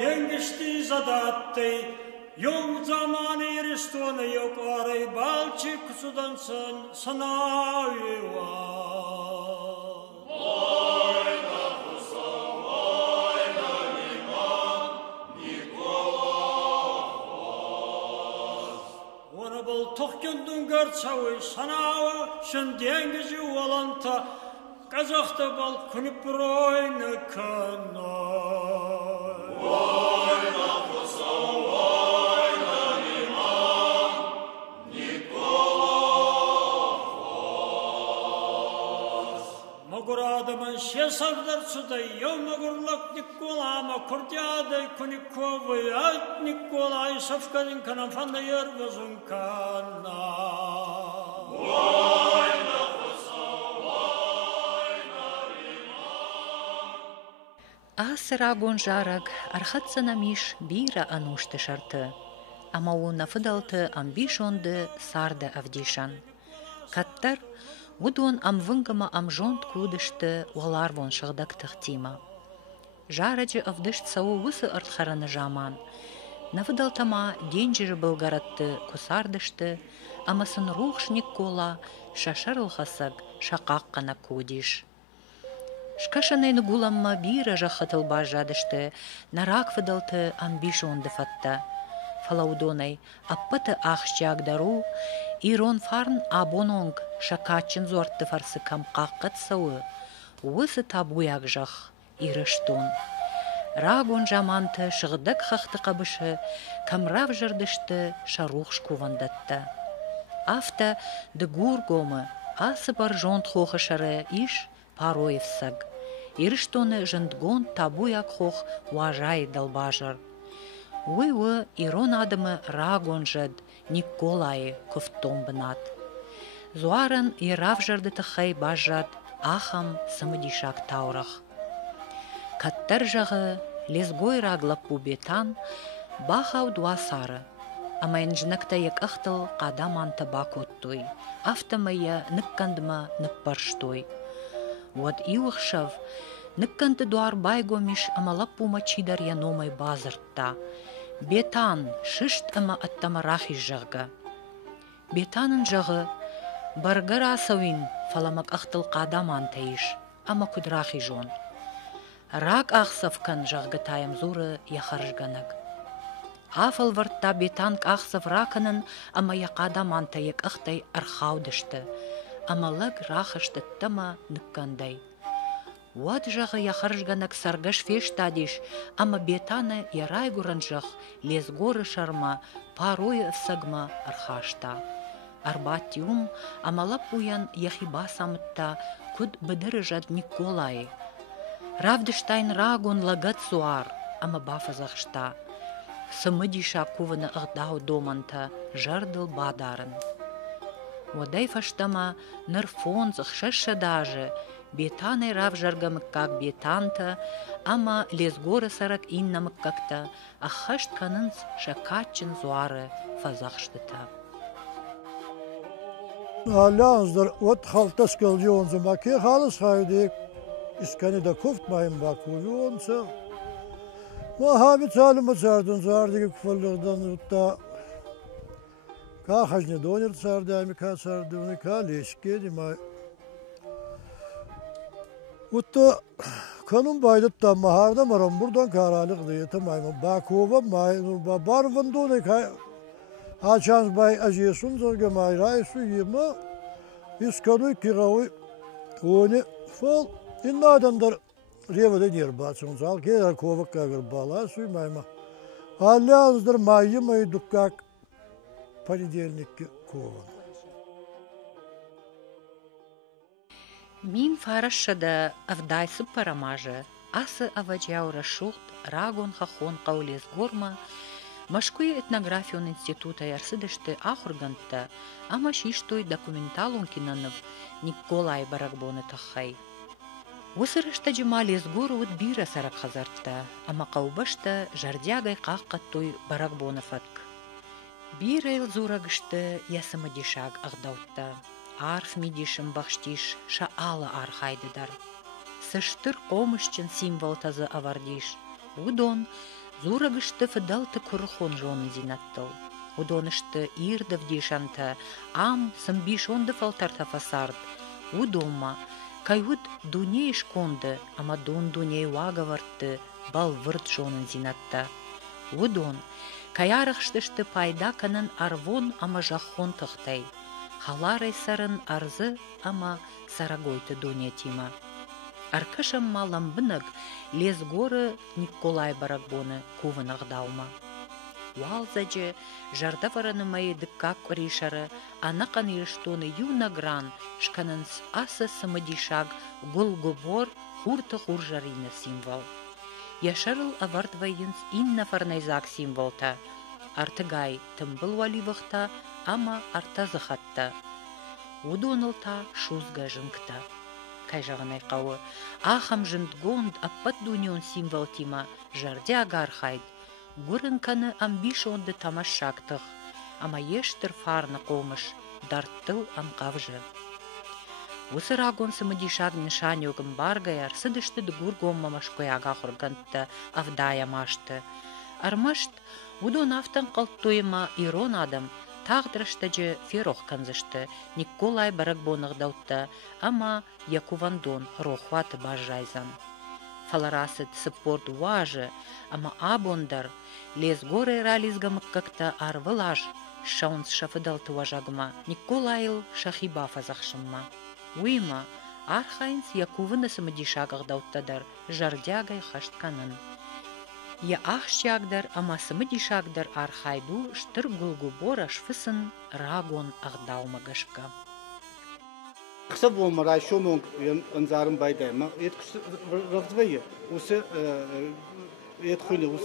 dengişti zadattı. Yok zamanı eristonu yok arı balçık sudansın sanayi var. Onu bul tokyundun görçavi sanavi şun dengizi olanta Kazak'ta bal kunip royna kanay. Магурадаман шесавдар судай, я магурлак Никола, ама курдядай куниковый, ать Николай, совкадин канам фанда ярвазун кана. Асырагон жараг, архатсана миш бира анушты шарты. Ама уна фыдалты амбишонды сарды авдишан. Каттар Удон амвынгама амжонт кудышты уаларвон шагдак тахтима. Жараджи авдышт сау высы артхараны жаман. Навыдалтама денджиры былгаратты кусардышты, амасын рухшник кола шашарылхасаг шақаққана кудиш. Шкашанайны гуламма бира жахатыл бажадышты, нарак выдалты амбишонды фатта. Фалаудонай аппаты ахшчагдару, Ирон фарн абононг шакачин зорты фарсы камқаққат сауы, уысы табуяк жах ирыштон. Рагон жаманты шығыдак хақты қабышы, камрав жырдышты шарух шкувандатты. Афта дыгур гомы, асы бар жонт хохы шары иш пароевсаг. Ирыштоны жындгон табуяк хох уажай далбажыр. Уй-уй Ирон адымы рагон жыд, Николай куфтом бнат. Зуаран и равжарды тахай бажат, ахам самыдишак таурах. Каттар жағы лезгой раглап бубетан, бахау дуасары. Амайын жынакта ек ақтыл қадаманты бакоттой. Автомая ныккандыма ныкпарштой. Вот иухшав, ныкканты дуар байгомиш амалап пума чидар яномай базыртта. Бетан шышт ама аттама рахи жағы. Бетанын жағы баргар асауин фаламак ақтыл қадам антайыш, ама кудрахи жон. Рак ақсавкан жағы тайым зуры яхаржганак. Афал вартта бетанг ақсав раканын ама яқадам антайык ақтай архаудышты, ама лаг рахышты тама ныккандай. Уад жағы яхаржганак саргаш фештадиш, ама бетаны ярайгуран жақ лезгоры шарма парой сагма архашта. Арбатиум амалап уян яхиба самытта куд быдыры жад Николай. Равдыштайн рагон лагат суар, ама бафазахшта. Самыдиша куваны агдау доманта жардыл бадарын. Водай фаштама нырфонзах шаша даже, бетаны рав жаргамык как бетанта, ама лезгоры сарак иннамык какта, ахашт канынс шакачын зуары фазахштыта. Аляныздар, вот халтас кылжуонза маке халыс хайдик, искани да куфтмайын бакуюонса. Маhabi çalımı çardın, çardaki kufallardan utta. Ka hajne donir çardı, ami ka çardı, ka leşkedi ma. Utta kanun baydıp da maharda maram buradan karalık diye tamayım. Bakova mayın, barvın dolu ka. Açans bay acıyorsun, zorga mayray su yema. İskanu kiravi, onu fal. İnnadandır. Ревода нер бацун зал, кедер ковак кагыр бала суй майма. Алянздыр майы май дуккак понедельникке кован. Мин фарашада авдайсы парамажы, асы аваджаура шухт, рагон хахон каулес горма, машкуя этнографион института ярсыдышты ахурганта, ама шиштой документалун кинанов Николай барагбоны тахай. Усырышта жымалез гору бира сарак хазартта, ама каубашта жардягай қаққаттой барагбонафатк. Бира ел зурагышты ясымы дешаг ағдаутта, арф мидишым бақштиш шаалы архайдыдар. Сыштыр қомышчын символ тазы авардиш, удон Зурагышты фыдалты курыхон жоны зинаттыл. Удонышты ирдов дишанта, ам сымбишонды фалтарта фасард. Удома, кайвуд дуней шконды, ама дун дуней вагавартты, бал вырт жонын зинатта. Удон, каярықштышты пайда канын арвон ама жахон тықтай. Халарай сарын арзы ама сарагойты дуне тима. Аркашам маламбыныг лез горы Николай барагбоны кувынық даума. Уалзаджы жарда варанымай дыккак ришары анақан иштоны юнагран шканынс асы сымыдишаг гулгубор хурты хуржарины символ. Яшарыл авардвайынс инна фарнайзак символта. Артыгай тымбыл валивықта, ама артазықатта. Удонылта шузга жынкта. Кайжағынай қауы, ахам жындгонд аппат дунион символ тима жарде агархайд. Гурынканы амбишонды тамашактық, ама ештір фарны қомыш, дарттыл амқавжы. Осы рагон сымыдишаг нишанёгым баргаяр, сыдышты дыгур гомма машкояга хургантты, авдая машты. Армашт, удон автан қалтойыма ирон адам, тағдырыштыжы ферох канзышты, Николай барагбонық даутты, ама Якувандон рохваты бажайзан. Фаларасыт сыппорт важы, ама абондар, лез горы рализгамык как-то арвылаж, шаунс шафыдалты важагыма, Николайыл шахиба фазахшымма. Уйма, архайнс Якувыны сымыдишагық дауттадар, жардягай хаштканын. Я ахшягдар, ама сымыдишагдар архайду штыр гулгубора шфысын рагон ағдаумагашка. Кыса болма райшомон анзарым байдайма. Ет кусравзвайы. Усы ет хули ус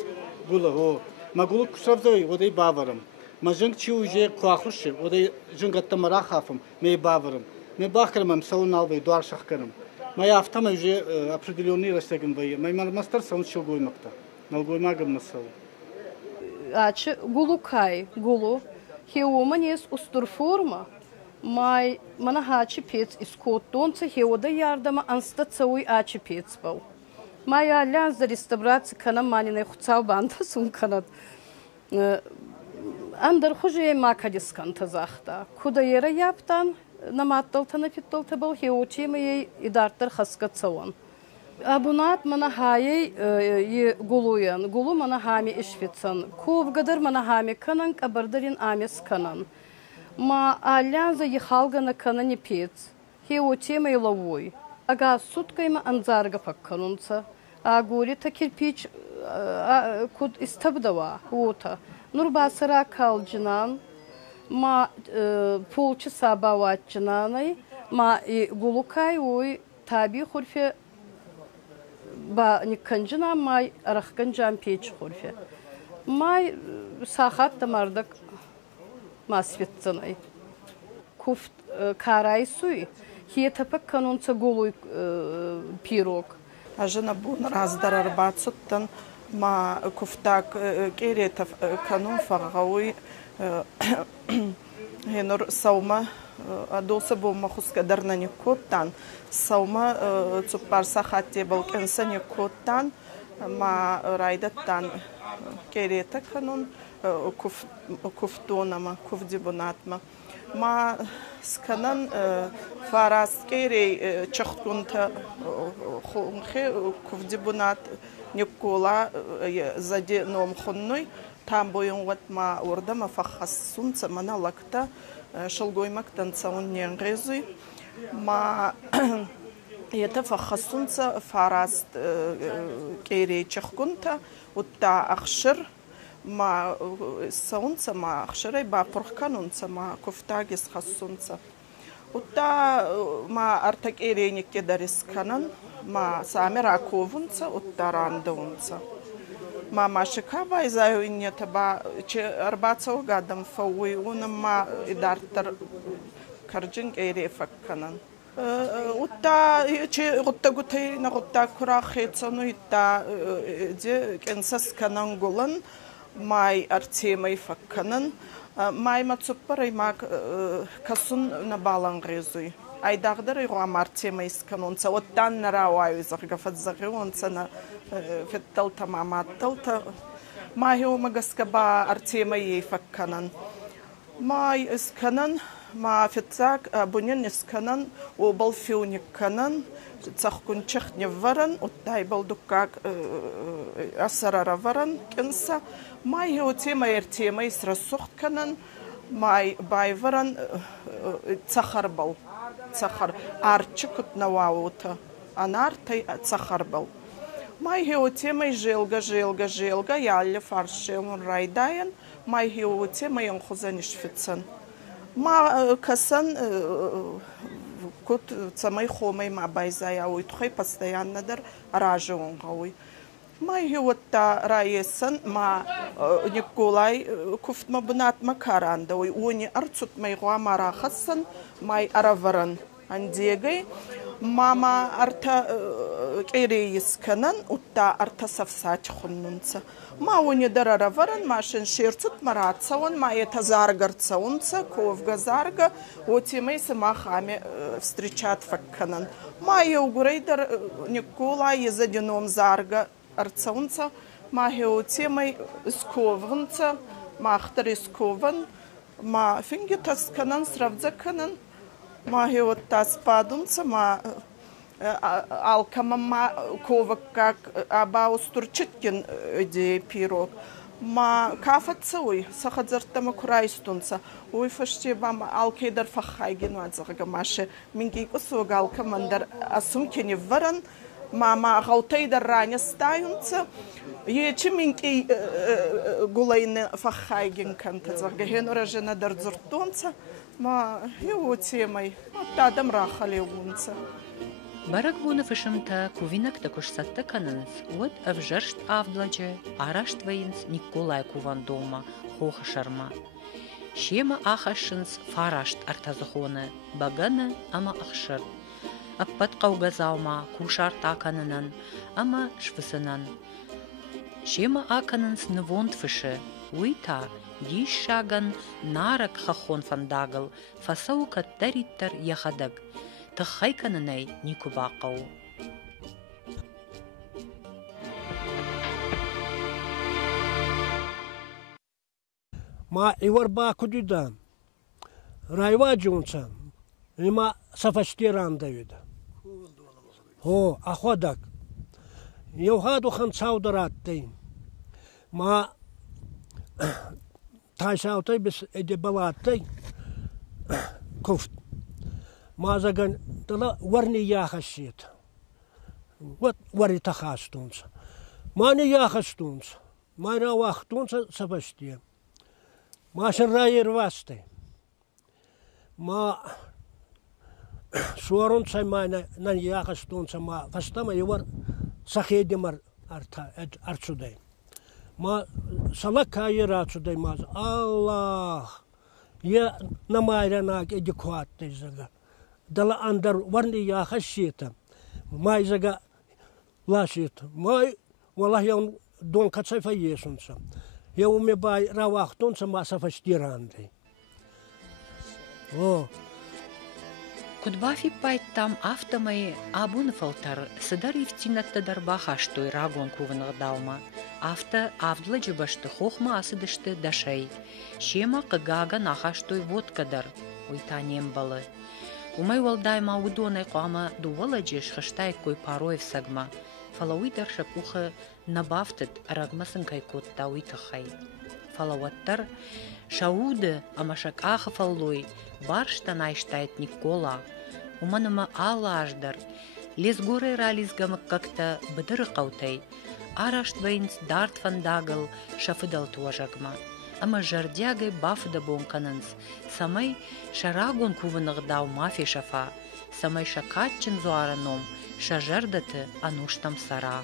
була о. Магулу кусравзвайы одай баварым. Мажынг чи уже куахуши одай жынгатта марахафым мей баварым. Ме бахкарымам саун албай дуар шахкарым. Моя автома уже определенный растяган бай. Май мастер саун чилгоймакта. Налгоймагам насал. Ачы гулукай гулу. Хеоманес устурформа. Май мана хачи пец искоттонца хеода ярдама анстацауй ачи пец бау. Май алянз да реставрация канам манинай хуцау банда сун канат. Андар хуже макадис кантазахта. Куда ера яптан наматталтана фитталта бау хеочима ей идартар хаскацауан. Абунат мана хайей гулуян. Гулу мана хами ишфитсан. Ковгадар мана хами канан кабардарин амис канан. Ма алянза ехалгана канани пец. Хеотема и лавой. Ага суткайма анзарга пакканунца. А гурита кирпич куд истабдава. Ота. Нурбасара калджинан. Ма полчаса баватчинанай. Ма и гулукай ой таби хурфе ба никанджина май арахканджан печ хурфе. Май сахат тамардак масветцанай. Куфт карай суй. Хиетапак канунца голуй пирог. Ажена бун раздар арбацуттан ма куфтак керетов канун фаргауй хенур саума адоса болма хускадарна никоттан саума цупарса хатте балкенса никоттан ма райдаттан керета канун куфтонама куфдибунатма ма сканан фарас керей чахтунта хунхе куфдибунат никола заде ном хунной там боюн вот ма ордама фахас сунца мана лакта шалгоймак танцаун ненгрезуй ма это фахасунца фарас керей чахкунта утта ахшир ма саунца ма ахширай ба пурхканунца ма куфтагис хасунца утта ма артакерейникке дарисканан ма самираковунца уттарандунца ма машикава изаю иннета ба че арбацау гадам фауи унам ма идартар карджин керей факканан утта че гутта гутай на гутта курахетсану итта де кенсас канан голан май артемай факканан май мацуппарай мак касун на балангрезуй айдагдар игуам артемай сканунца оттан нарауай заргафат загонца на феттал тамаматталта ما هو مجسكبا أرتيما يفكنن ما إسكنن ما فتاك بنين إسكنن وبالفيون كنن تسخن تشخ نفرن وتايبل دكاك أسرار فرن كنسا ما هو تيما يرتيما يسرسخت كنن ما بايفرن تسخربل تسخر أرتشكت نواوتا أنار تي تسخربل ما هو تيما جيلغا يالي فارشيون رايداين ما هو تيما ينخزن شفتسن ما كسن كنت تسمي خومي مع بايزايا ويتخي постоянно در راجون قوي ما هو تا رايسن ما نيكولاي كفت ما بنات مكاران دوي وني ارتسوت ما يغوا ما خسن ما ارافرن عنديغي ماما ارتا كيريس كنن وتا ارتا سفسات خننص ما وني درر فرن ماشن شيرتت مرات سون ما يتزارغرت سونص كوفغا زارغا وتيمي سما خامي встречат факканан ما يوغريدر نيكولا يزدينوم زارغا ارتسونص ما هو تيمي سكوفنص ما اختر سكوفن ما فينجتس كنن سرفزكنن ما هو تاسبادونص ما алкама ковак как абаустурчиткин де пирог ما كافتسوي سخذرتما كرايستونسا ويفشتي بام алкейдер фахайген вазага маше минги кусогал командир асумкени варан мама галтейдер раня стаюнца ечи минги гулайны фахайген кантазага геноражена дерзуртонца ما هو تيمي تادم راخلي ونسا Барак буны фышымта кувинак також сатта канынс, вот авжаршт авдладже, арашт воинс Николай куван дома, хоха шарма. Шема ахашынс фарашт артазахоны, баганы ама ахшыр. Аппат қаугазаума кушарт аканынан, ама швысынан. Шема аканынс нывонд фышы, уйта, диш шаган нарак хахон фандагыл, фасау каттариттар яхадаг. تخيكنني نيكو باقو ما إيور باكو ديدان رايوا جونسان إما سفشتيران دايدا هو أخودك يوهادو خان ساودرات دين ما تايساوتي بس إدي بلاتي كفت ما زغن تلا ورني يا خشيت وات وري تخاستونس ما ني يا خستونس ما را وقتونس سبشتي ما شراير واسطه ما سورون ساي ما نن يا خستونس ما فاستما يور سخيدمر ارتسودي ما سلك يراتسودي ما الله يا نمايرناك ادكوات زغا دلا اندر ورني يا خشيتا ما يزغا لاشيت ما والله يوم دون كتسيفا يسونسا يوم باي راوختون سما سفشتيراندي о Кудбафи пайт там автомай абун фалтар сыдар ифтинатта дарбаха штой рагон кувынық далма авто авдладжы башты хохма асыдышты дашай шема қыгага нахаштой водкадар уйтанем балы умай валдайма удонай қуама дуваладжыш хыштай кой пароев сагма фалауидар шакуха набафтыт рагмасын кайкотта уйтахай фалауаттар шауды амашак аха фаллой барштан айштайт Никола уманыма алаждар лес горы рализгамык как-то быдыры қаутай арашт вайнс дарт фандагыл шафыдал туажагма ама жардягай бафыда бонканынс самай шарагон кувынық дау мафи шафа самай шакатчин зуараном шажардаты ануштам сара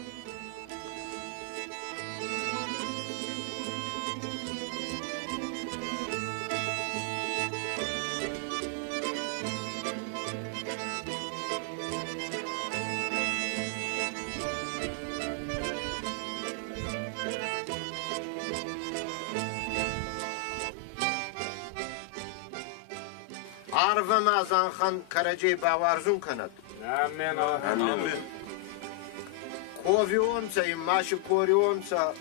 Arvan Azan Khan Karacay Bavarzun kanat. Amin. Kovionca i maši korionca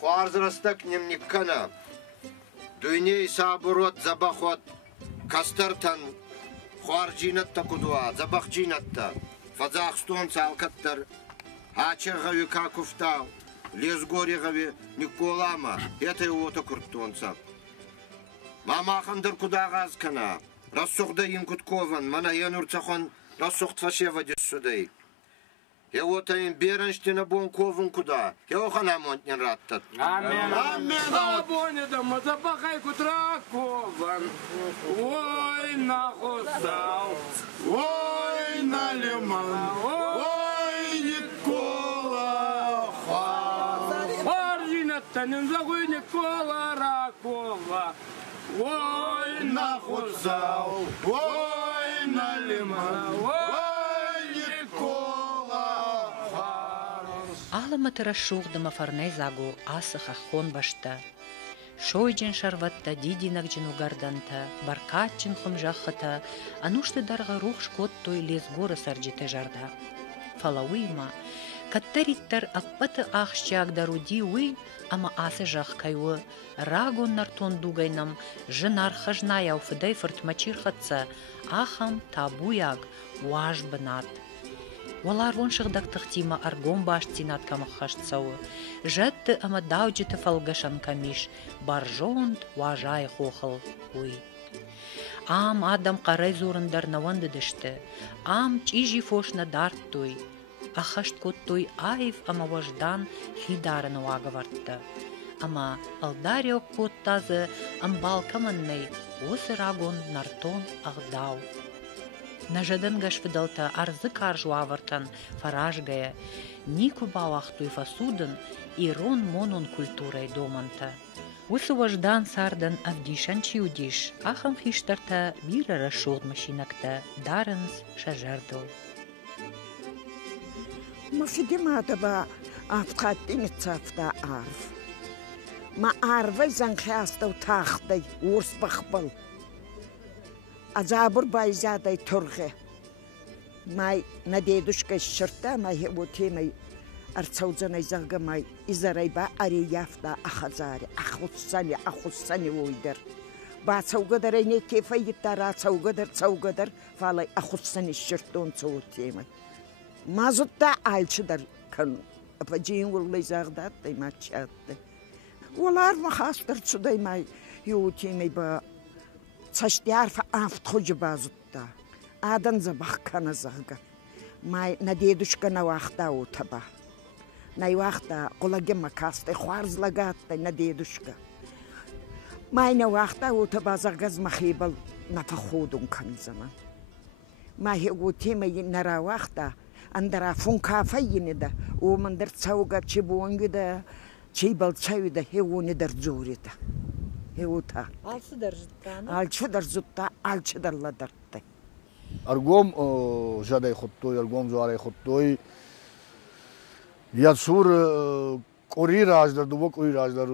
Хуарзрастак немниккана. Дүйней сабурот забахот. Кастартан хуарджинатта кудуа, забахджинатта. Фазахстон салкаттар. Ачергави какуфтау. Лесгорегави Николама. Это его то куртонца. Мама хандыр кудагаз кана. Рассухда им куткован. Мана янурцахон рассухт фашева десудай. Я вот им беренштина бон кован куда. Я охана монтнен раттат. Амин. Амин. Абоне да мазапахай кутра кован. Ой нахусал. Ой налиман. Ой Никола. Аржинаттанин загой Никола Ракова. Ой нахусал. Ой налиман. Алама тырашуғдыма фарнай загу асыха хон башта. Шойджен шарватта дидинак джину гарданта, баркатчин хумжахата, анушты дарға рух шкот той лес горы сарджите жарда. Фалауима, каттариттар аппаты ахшчак даруди уй, ама асы жах кайуы, рагон нартон дугайнам, жынар хажная уфыдай фыртмачирхатса, ахам табуяг, уаж бынат. Олар вон шыгдактық тима аргон баш тинат камахашцауы. Жетті ама дауджеті фалгашан камиш. Баржонд важай хохыл. Уй. Ам адам қарай зорындар наванды дышты. Ам чижи фошна дарттуй. Ахашт коттуй айв ама важдан хидарын уагавартты. Ама алдариок коттазы амбал каманнай. Осы рагон нартон агдау. Нажадан гашвидалта арзы каржу авартан фаражгая, нику бауахтуй фасудан и рон монон культурой доманта. Усы важдан сардан авдишан чиудиш, ахам хиштарта бира рашуд машинакта, дарынс шажардыл. Мафидимада ба афтхаттин цафта арв. Ма арвай занхястау тахтай урс бахбал. Азабур байзадай турге. Май надедушка шырта, май вот-май арцаудзанай зарга май изарайба арияфта ахазари, ахуссани уйдер. Ба цаугадарай не кефа гитара, цаугадар, фалай ахуссани шыртон цаут-май. Мазутта альчидар кан, ападжин уллай загдаттай мачаттай. Олар махастар цудай май ют-май ба Цаштиарфа афтхуджи базутта. Адан забах кана зарга. Май на дедушка на вахта утаба. На вахта колаге макасте хуарзлагатта на дедушка. Май на вахта утаба заргаз махибал на фахудун канзама. Май утима на равахта андара функафа йинеда. Умандар цауга чибунгида чибал чавида хевунидар зурида. Еута. Алчыдар зутта, алчыдар ладартай. Аргом жадай хоттой, аргом жуарай хоттой. Яцур кори раждар, дубок кори раждар.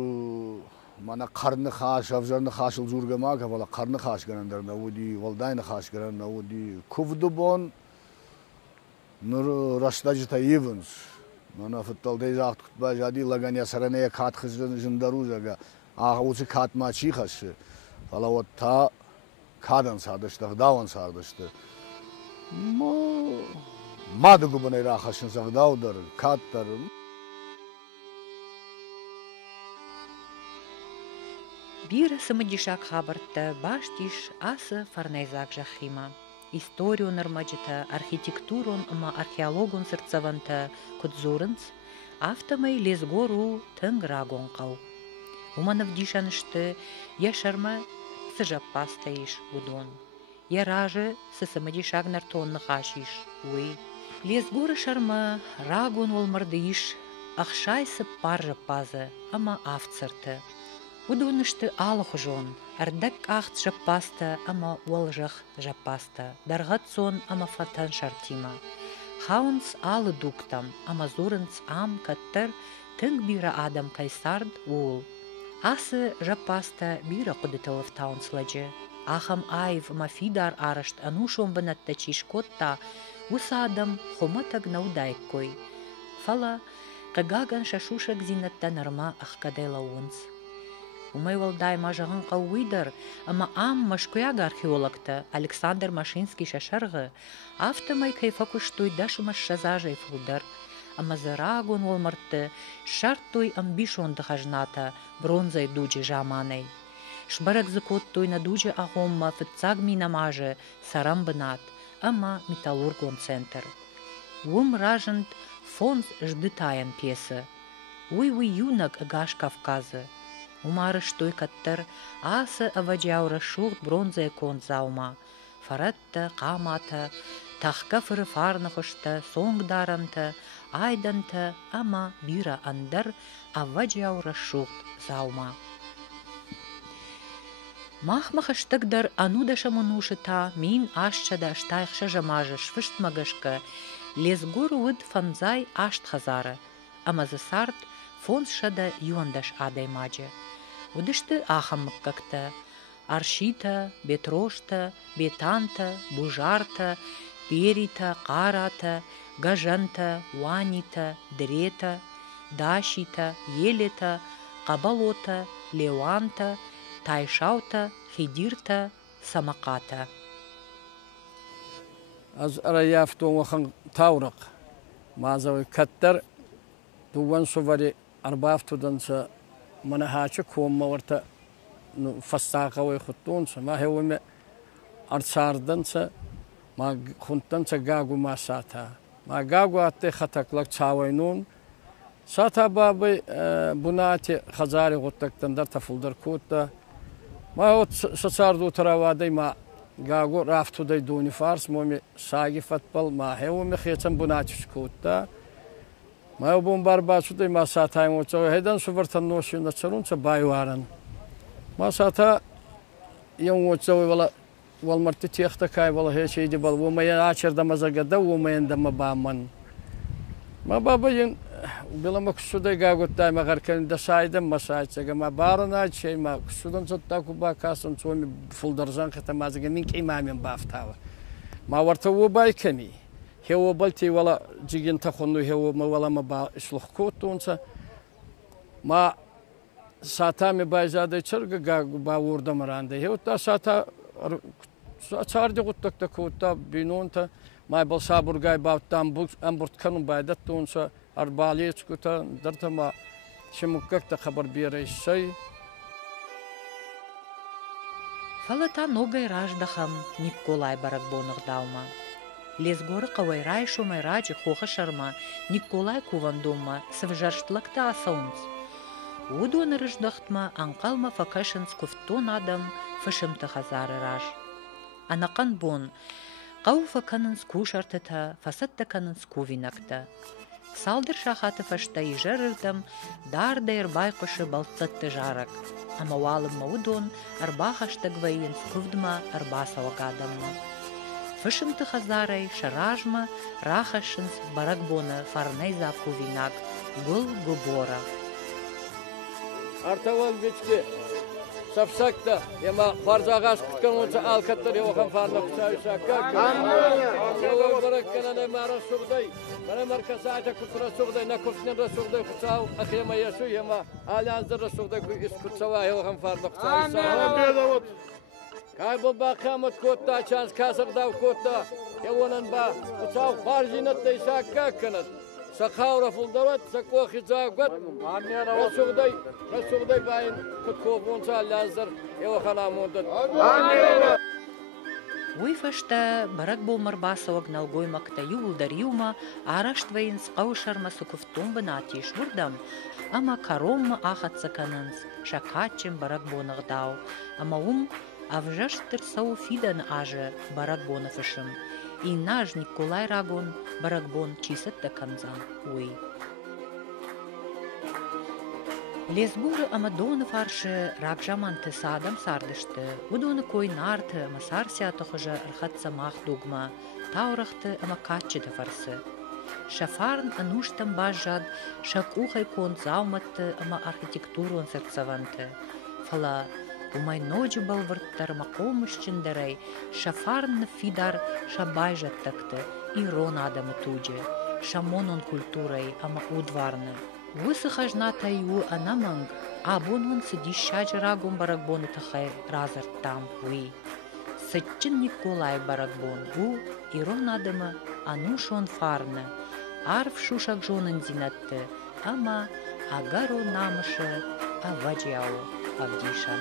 Мана қарны хаш, авжарны хашыл жургама, кавала қарны хаш гарандар науди, валдайны хаш гаран науди. Кувдубон нур раштажита евенс. Мана фатталдай жахт кутба жади лагания саранея кат хызжан жиндару жага. Ağucu katma çıkışı, falan o ta kadın sardıştı, davan sardıştı. Madı kubunay rahaşın sardıdır, katlar. Бира самодишак хабарта баштиш асы фарнайзак жахима. Историю нормаджита, архитектурон ама археологон сырцаванта кудзурынц, автомай лесгору тынграгон қау. Уманов дишанышты, я шарма сыжаппастаиш удон. Я ражы сысымадишаг нартонны хашиш, уй. Лесгоры шарма рагон олмардыиш, ахшайсы пар жаппазы, ама авцырты. Удонышты алых жон, ардак ахт жаппаста, ама уалжах жаппаста. Даргат сон, ама фатан шартима. Хаунс алы дуктам, ама зурынц ам каттар, тынг бира адам кайсард уул. Асы жаппаста бира кудытылыв таунсладжы. Ахам айв мафидар арышт анушом бынатта чишкотта, уса адам хоматаг наудайккой. Фала Кагаган шашушак зинатта нарма ахкадела унц. Умай валдай мажаган қауыйдар, ама ам машкуяга археологта Александр Машинский шашарғы, автомай кайфакуштуй дашумаш шазажай фулдар, ама зарагун олмарты шарттуй амбишон дхажната бронзай дуджи жаманай. Шбарак закоттуй на дуджи агомма фыцагми намаже сарамбынат, ама металлургон центр. Ум ражент фонс ждытаян пьеса. Уй юнак агаш Кавказы. Умары штой каттар асы аваджаура шулт бронзая кон заума. Фаратта, камата, тахка фырыфарны хошта, соңдаранта, айданта, ама бира андар аваджаура шулт заума. Махмахаштыгдар анудаша монушыта мин ашчада штайхша жамажа швыштмагашка лезгор уд фанзай ашт хазара, ама засарт фонсшада юандаш адай маджа. Удышты ахаммыккакта, аршита, бетрошта, бетанта, бужарта, перита, карата, гажанта, уанита, дрета, дашита, елета, кабалота, леуанта, тайшаута, хидирта, самаката. Az arayaftu wahan tawraq mazawi kattar duwan suvari arbaftu dansa manahacha komma warta fassaqa way khuttunsa ma hewme arsardansa ma khuntansa gagu ma sata ma gagu atte khataklak chawaynun sata babi bunati khazari guttaktan dar tafuldar kutta ma ot sasardu tarawaday ma gagu raftu day duni fars momi sagi fatbal ma hewme khiyatan bunati skutta ما يبون باربا سوتي ما ساتاي موتو هيدن سوبرتن نوشين تشرونچا بايوارن ما ساتا يوم موتو ولا والمرتي تيختكاي ولا هي شيء دي بل وما ياشر دم زغدا وما يندم بامن ما بابا ين بلا مقصود غاغوتاي ما غركن دسايدم مسايچا ما بارنا شيء ما قصودن صدقو باكاسن سومي فولدرزان ختمازغ نينك امامن بافتاوا ما ورتو بايكني هو بلتي ولا جيجن تخونو هو ما ولا ما با اشلخ كوتونسا ما ساتا مي بايزاده چرغا با وردا مرانده هو تا ساتا چاردي قطك تكوتا بينونتا ما بل صابر جاي باوتام بوك امبرت كانوا بايدتونسا ارباليت كوتا درتما شمكك خبر بيري شي فلتا ногай раждахам Николай Баракбонах даума. Лезгоры қавайрай шумайраджи хоха шарма Николай кувандома савжарштлакта асаунц. Удуаны рыждахтма анқалма факашынс куфтон адам фашымты хазары раж. Анақан бон, қауфа канынс кушартыта, фасатта канынс кувинакта. Салдыр шахаты фашта ижарырдам, дарда ирбай қышы балтатты жарак. Амавалым маудон арбахашта гвайынс кувдма арбасавагадамма. Фышымты хазарай шаражма рахашынс баракбона фарнай запку винак гул губора. Артавал бички сапсакта яма фарзагаш кытканча алкаттар yokan farna кучайшакка. Амма бараккана мара сугдай. Мара марказата кутра сугдай на кушнера сугдай кучау ахема яшу яма алянзыр сугдай искутсава yokan farna кучайша. Кайбол бакамат котта чанс касырдав котта евонан ба кучау фаржинат дейшакка канат. Сахаура фулдават сакохи загат. Расугдай байн кутковонца алянзыр yokan амондат. Уйфашта Баракбол Марбасовак налгой макта юлдар юма араштвайын сқаушарма сукуфтун бынати шурдам, ама каромма ахатса канынс шакачым Баракбонах дау, ама авжаштыр сау фидан аже Баракбонов ышым. И наш Николай Рагон Баракбон чисатта канзан уй. Лезгуры амадоны фаршы ракжаманты садам сардышты. Удоны кой нарты масарсия тохыжа рхатса мах дугма. Таурахты ама каччыты фарсы. Шафарн ануштам бажад шакухай кон зауматты ама архитектурон сырцаванты. Фала умай ночи балвырттар макомышчындарай шафарн фидар шабайжаттакты и рон адамы туджи. шамонон культурой ама удварны. Высыхажна таю анаманг, абонван сидиш шаджарагон барагбону тахай разар там уи. Сычын Николай барагбон у ирон адыма анушон фарны. Арв шушак жонын зинатты, ама агаро намышы аваджиау абдишан.